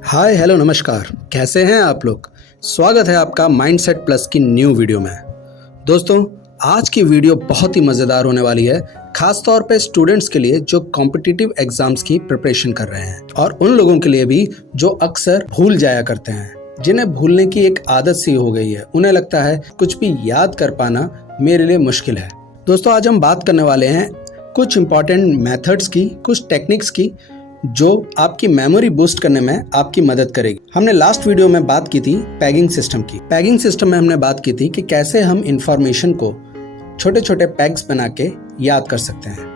Hi hello नमस्कार। कैसे हैं आप लोग। स्वागत है आपका माइंडसेट प्लस की न्यू वीडियो में। दोस्तों, आज की वीडियो बहुत ही मज़ेदार होने वाली है, खास तौर पे स्टूडेंट्स के लिए जो कॉम्पिटिटिव एग्जाम्स की प्रिपरेशन कर रहे हैं और उन लोगों के लिए भी जो अक्सर भूल जाया करते हैं, जिन्हें भूलने की एक आदत सी हो गई है। उन्हें लगता है कुछ भी याद कर पाना मेरे लिए मुश्किल है। दोस्तों, आज हम बात करने वाले हैं कुछ इंपॉर्टेंट मेथड्स की, कुछ टेक्निक्स की जो आपकी मेमोरी बूस्ट करने में आपकी मदद करेगी। हमने लास्ट वीडियो में बात की थी पैगिंग सिस्टम की। पैगिंग सिस्टम में हमने बात की थी कि कैसे हम इंफॉर्मेशन को छोटे छोटे पैग्स बना के याद कर सकते हैं।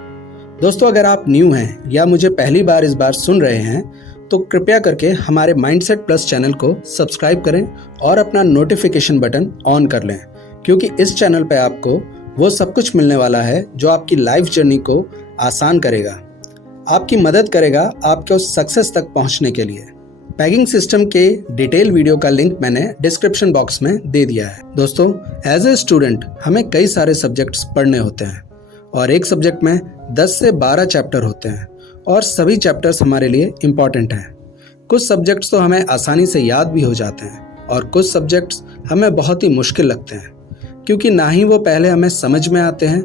दोस्तों, अगर आप न्यू हैं या मुझे पहली बार इस बार सुन रहे हैं तो कृपया करके हमारे माइंडसेट प्लस चैनल को सब्सक्राइब करें और अपना नोटिफिकेशन बटन ऑन कर लें, क्योंकि इस चैनल पर आपको वो सब कुछ मिलने वाला है जो आपकी लाइफ जर्नी को आसान करेगा, आपकी मदद करेगा आपके उस सक्सेस तक पहुंचने के लिए। पैगिंग सिस्टम के डिटेल वीडियो का लिंक मैंने डिस्क्रिप्शन बॉक्स में दे दिया है। दोस्तों, एज ए स्टूडेंट हमें कई सारे सब्जेक्ट्स पढ़ने होते हैं और एक सब्जेक्ट में 10 से 12 चैप्टर होते हैं और सभी चैप्टर्स हमारे लिए इम्पॉर्टेंट हैं। कुछ सब्जेक्ट्स तो हमें आसानी से याद भी हो जाते हैं और कुछ सब्जेक्ट्स हमें बहुत ही मुश्किल लगते हैं, क्योंकि ना ही वो पहले हमें समझ में आते हैं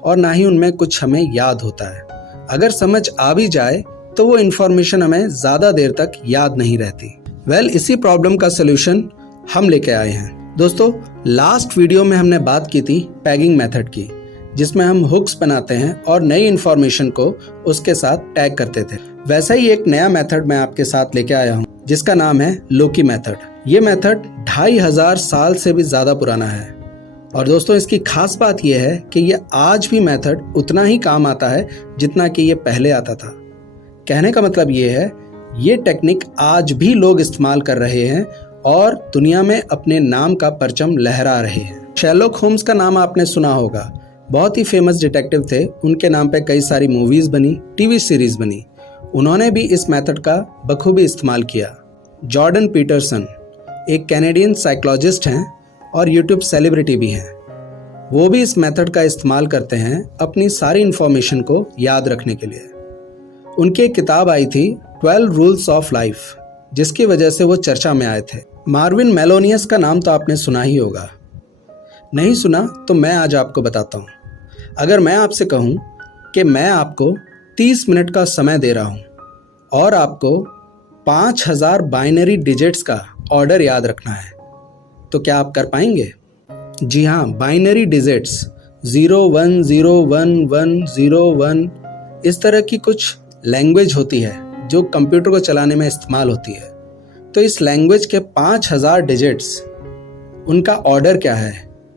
और ना ही उनमें कुछ हमें याद होता है। अगर समझ आ भी जाए तो वो इन्फॉर्मेशन हमें ज़्यादा देर तक याद नहीं रहती। इसी प्रॉब्लम का सलूशन हम लेके आए हैं। दोस्तों, लास्ट वीडियो में हमने बात की थी पैगिंग मेथड की, जिसमें हम हुक्स बनाते हैं और नई इन्फॉर्मेशन को उसके साथ टैग करते थे। वैसा ही एक नया मेथड मैं आपके साथ लेके आया हूँ, जिसका नाम है लोकी मेथड। ये मेथड 2500 साल से भी ज़्यादा पुराना है और दोस्तों, इसकी खास बात यह है कि ये आज भी मेथड उतना ही काम आता है जितना कि ये पहले आता था। कहने का मतलब ये है, ये टेक्निक आज भी लोग इस्तेमाल कर रहे हैं और दुनिया में अपने नाम का परचम लहरा रहे हैं। शेरलॉक होम्स का नाम आपने सुना होगा, बहुत ही फेमस डिटेक्टिव थे। उनके नाम पे कई सारी मूवीज बनी, टीवी सीरीज बनी। उन्होंने भी इस मेथड का बखूबी इस्तेमाल किया। जॉर्डन पीटरसन एक कैनेडियन साइकोलॉजिस्ट हैं और यूट्यूब सेलिब्रिटी भी हैं। वो भी इस मेथड का इस्तेमाल करते हैं अपनी सारी इंफॉर्मेशन को याद रखने के लिए। उनकी एक किताब आई थी 12 रूल्स ऑफ लाइफ, जिसकी वजह से वो चर्चा में आए थे। मार्विन मेलोनियस का नाम तो आपने सुना ही होगा। नहीं सुना तो मैं आज आपको बताता हूँ। अगर मैं आपसे कहूँ कि मैं आपको 30 मिनट का समय दे रहा हूँ और आपको 5000 बाइनरी डिजिट्स का ऑर्डर याद रखना है, तो क्या आप कर पाएंगे? जी हाँ, बाइनरी डिजिट्स 0 1 0 1 1 0 1, इस तरह की कुछ लैंग्वेज होती है जो कंप्यूटर को चलाने में इस्तेमाल होती है। तो इस लैंग्वेज के 5000 डिजिट्स, उनका ऑर्डर क्या है,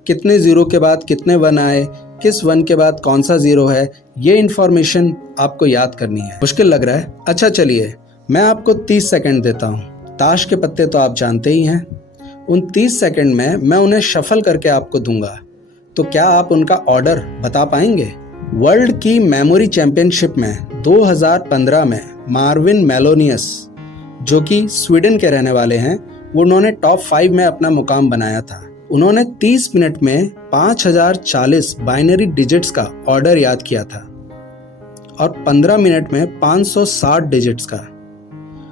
कितने ज़ीरो के बाद कितने 1 आए, किस 1 के बाद कौन सा 0 है, ये इंफॉर्मेशन आपको याद करनी है। मुश्किल लग रहा है? अच्छा चलिए, मैं आपको 30 सेकंड देता हूँ। ताश के पत्ते तो आप जानते ही हैं। उन 30 सेकंड में मैं उन्हें शफल करके आपको दूंगा, तो क्या आप उनका ऑर्डर बता पाएंगे? वर्ल्ड की मेमोरी चैंपियनशिप में 2015 में मार्विन मेलोनियस, जो कि स्वीडन के रहने वाले हैं, उन्होंने टॉप 5 में अपना मुकाम बनाया था। उन्होंने 30 मिनट में 5040 बाइनरी डिजिट्स का ऑर्डर याद किया था और 15 मिनट में 560 डिजिट्स का,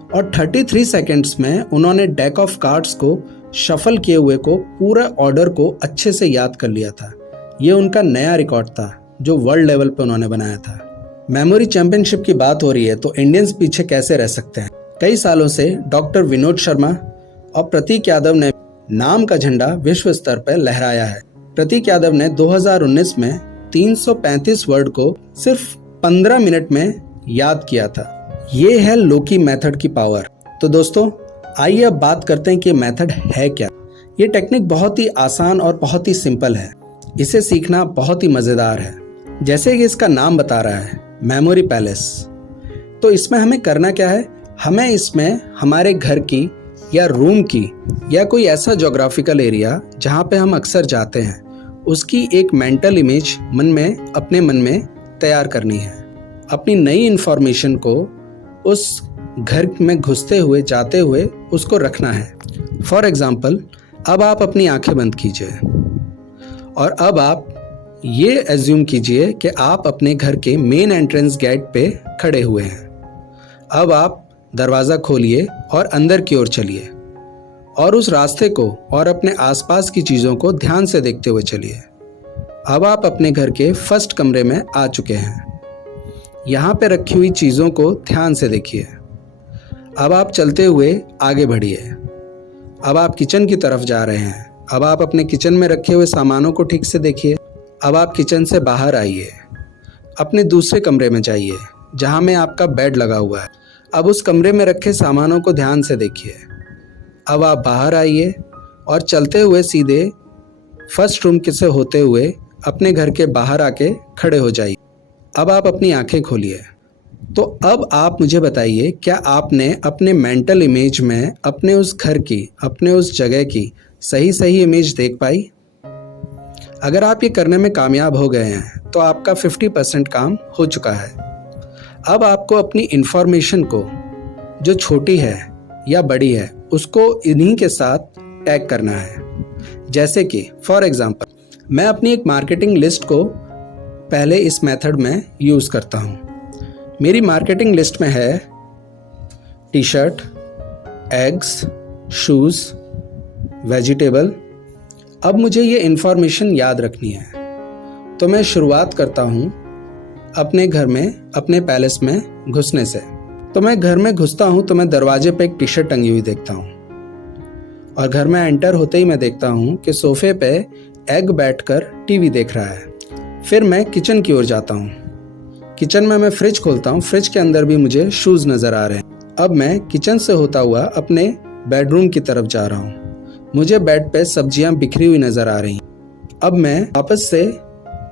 और 33 सेकेंड्स में उन्होंने डेक ऑफ कार्ड्स को शफल किए हुए को पूरा ऑर्डर को अच्छे से याद कर लिया था। ये उनका नया रिकॉर्ड था जो वर्ल्ड लेवल पे उन्होंने बनाया था। मेमोरी चैंपियनशिप की बात हो रही है तो इंडियंस पीछे कैसे रह सकते हैं। कई सालों से डॉक्टर विनोद शर्मा और प्रतीक यादव ने नाम का झंडा विश्व स्तर पर लहराया है। प्रतीक यादव ने 2019 में 335 वर्ड को सिर्फ 15 मिनट में याद किया था। ये है लोकी मेथड की पावर। तो दोस्तों, आइए अब बात करते हैं कि मेथड है क्या। ये टेक्निक बहुत ही आसान और बहुत ही सिंपल है। इसे सीखना बहुत ही मज़ेदार है। जैसे कि इसका नाम बता रहा है, मेमोरी पैलेस। तो इसमें हमें करना क्या है? हमें इसमें हमारे घर की या रूम की या कोई ऐसा ज्योग्राफिकल एरिया जहाँ पे हम अक्सर जाते हैं, उसकी एक मेंटल इमेज अपने मन में तैयार करनी है। अपनी नई इन्फॉर्मेशन को उस घर में घुसते हुए जाते हुए उसको रखना है। फॉर एग्जाम्पल, अब आप अपनी आंखें बंद कीजिए और अब आप ये एज्यूम कीजिए कि आप अपने घर के मेन एंट्रेंस गेट पे खड़े हुए हैं। अब आप दरवाज़ा खोलिए और अंदर की ओर चलिए और उस रास्ते को और अपने आसपास की चीज़ों को ध्यान से देखते हुए चलिए। अब आप अपने घर के फर्स्ट कमरे में आ चुके हैं। यहाँ पे रखी हुई चीज़ों को ध्यान से देखिए। अब आप चलते हुए आगे बढ़िए। अब आप किचन की तरफ जा रहे हैं। अब आप अपने किचन में रखे हुए सामानों को ठीक से देखिए। अब आप किचन से बाहर आइए, अपने दूसरे कमरे में जाइए जहाँ में आपका बेड लगा हुआ है। अब उस कमरे में रखे सामानों को ध्यान से देखिए। अब आप बाहर आइए और चलते हुए सीधे फर्स्ट रूम से होते हुए अपने घर के बाहर आके खड़े हो जाइए। अब आप अपनी आंखें खोलिए। तो अब आप मुझे बताइए, क्या आपने अपने मेंटल इमेज में अपने उस घर की, अपने उस जगह की सही इमेज देख पाई? अगर आप ये करने में कामयाब हो गए हैं तो आपका 50% काम हो चुका है। अब आपको अपनी इंफॉर्मेशन को, जो छोटी है या बड़ी है, उसको इन्हीं के साथ टैग करना है। जैसे कि फॉर एग्जांपल, मैं अपनी एक मार्केटिंग लिस्ट को पहले इस मेथड में यूज़ करता हूँ। मेरी मार्केटिंग लिस्ट में है T shirt, eggs, shoes, vegetable. अब मुझे ये इन्फॉर्मेशन याद रखनी है, तो मैं शुरुआत करता हूँ अपने घर में, अपने पैलेस में घुसने से। तो मैं घर में घुसता हूँ तो मैं दरवाजे पे एक टी शर्ट टंगी हुई देखता हूँ और घर में एंटर होते ही मैं देखता हूँ कि सोफे पे एग बैठकर टीवी देख रहा है। फिर मैं किचन की ओर जाता हूँ। किचन में मैं फ्रिज खोलता हूँ। फ्रिज के अंदर भी मुझे शूज़ नज़र आ रहे हैं। अब मैं किचन से होता हुआ अपने बेडरूम की तरफ जा रहा हूँ। मुझे बेड पे सब्जियाँ बिखरी हुई नज़र आ रही हैं। अब मैं वापस से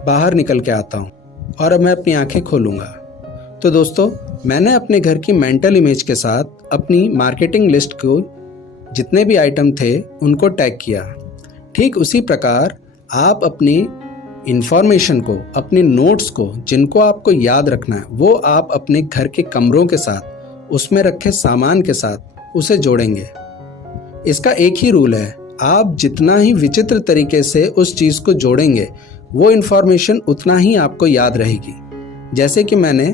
बाहर निकल के आता हूँ और अब मैं अपनी आंखें खोलूँगा। तो दोस्तों, मैंने अपने घर की मेंटल इमेज के साथ अपनी मार्केटिंग लिस्ट को, जितने भी आइटम थे, उनको टैग किया। ठीक उसी प्रकार आप अपनी इंफॉर्मेशन को, अपने नोट्स को, जिनको आपको याद रखना है, वो आप अपने घर के कमरों के साथ, उसमें रखे सामान के साथ उसे जोड़ेंगे। इसका एक ही रूल है, आप जितना ही विचित्र तरीके से उस चीज़ को जोड़ेंगे, वो इंफॉर्मेशन उतना ही आपको याद रहेगी। जैसे कि मैंने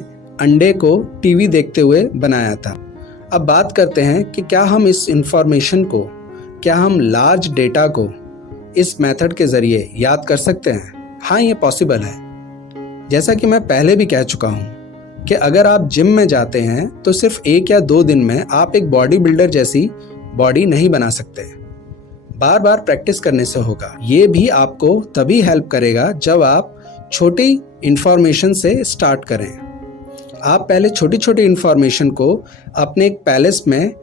अंडे को टीवी देखते हुए बनाया था। अब बात करते हैं कि क्या हम इस इंफॉर्मेशन को, क्या हम लार्ज डेटा को इस मेथड के ज़रिए याद कर सकते हैं? हाँ, ये पॉसिबल है। जैसा कि मैं पहले भी कह चुका हूँ कि अगर आप जिम में जाते हैं तो सिर्फ 1 या 2 दिन में आप एक बॉडी बिल्डर जैसी बॉडी नहीं बना सकते। बार बार प्रैक्टिस करने से होगा। ये भी आपको तभी हेल्प करेगा जब आप छोटी इंफॉर्मेशन से स्टार्ट करें। आप पहले छोटी छोटी इंफॉर्मेशन को अपने एक पैलेस में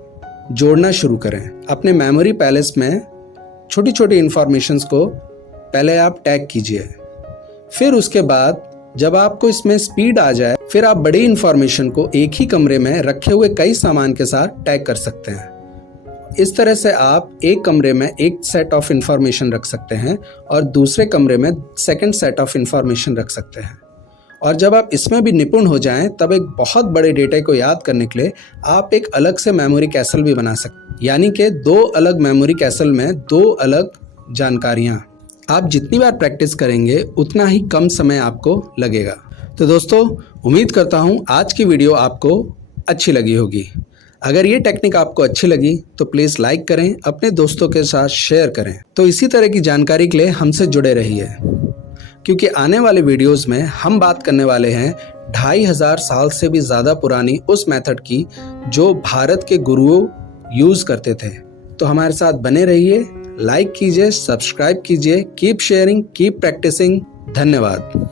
जोड़ना शुरू करें। अपने मेमोरी पैलेस में छोटी छोटी इंफॉर्मेशंस को पहले आप टैग कीजिए। फिर उसके बाद जब आपको इसमें स्पीड आ जाए, फिर आप बड़ी इंफॉर्मेशन को एक ही कमरे में रखे हुए कई सामान के साथ टैग कर सकते हैं। इस तरह से आप एक कमरे में एक सेट ऑफ इंफॉर्मेशन रख सकते हैं और दूसरे कमरे में सेकंड सेट ऑफ इंफॉर्मेशन रख सकते हैं। और जब आप इसमें भी निपुण हो जाएं, तब एक बहुत बड़े डेटा को याद करने के लिए आप एक अलग से मेमोरी कैसल भी बना सकते हैं। यानी कि 2 अलग मेमोरी कैसल में 2 अलग जानकारियां। आप जितनी बार प्रैक्टिस करेंगे उतना ही कम समय आपको लगेगा। तो दोस्तों, उम्मीद करता हूं आज की वीडियो आपको अच्छी लगी होगी। अगर ये टेक्निक आपको अच्छी लगी तो प्लीज़ लाइक करें, अपने दोस्तों के साथ शेयर करें। तो इसी तरह की जानकारी के लिए हमसे जुड़े रहिए, क्योंकि आने वाले वीडियोस में हम बात करने वाले हैं 2500 साल से भी ज़्यादा पुरानी उस मेथड की जो भारत के गुरुओं यूज़ करते थे। तो हमारे साथ बने रहिए, लाइक कीजिए, सब्सक्राइब कीजिए। Keep sharing, keep practicing. धन्यवाद।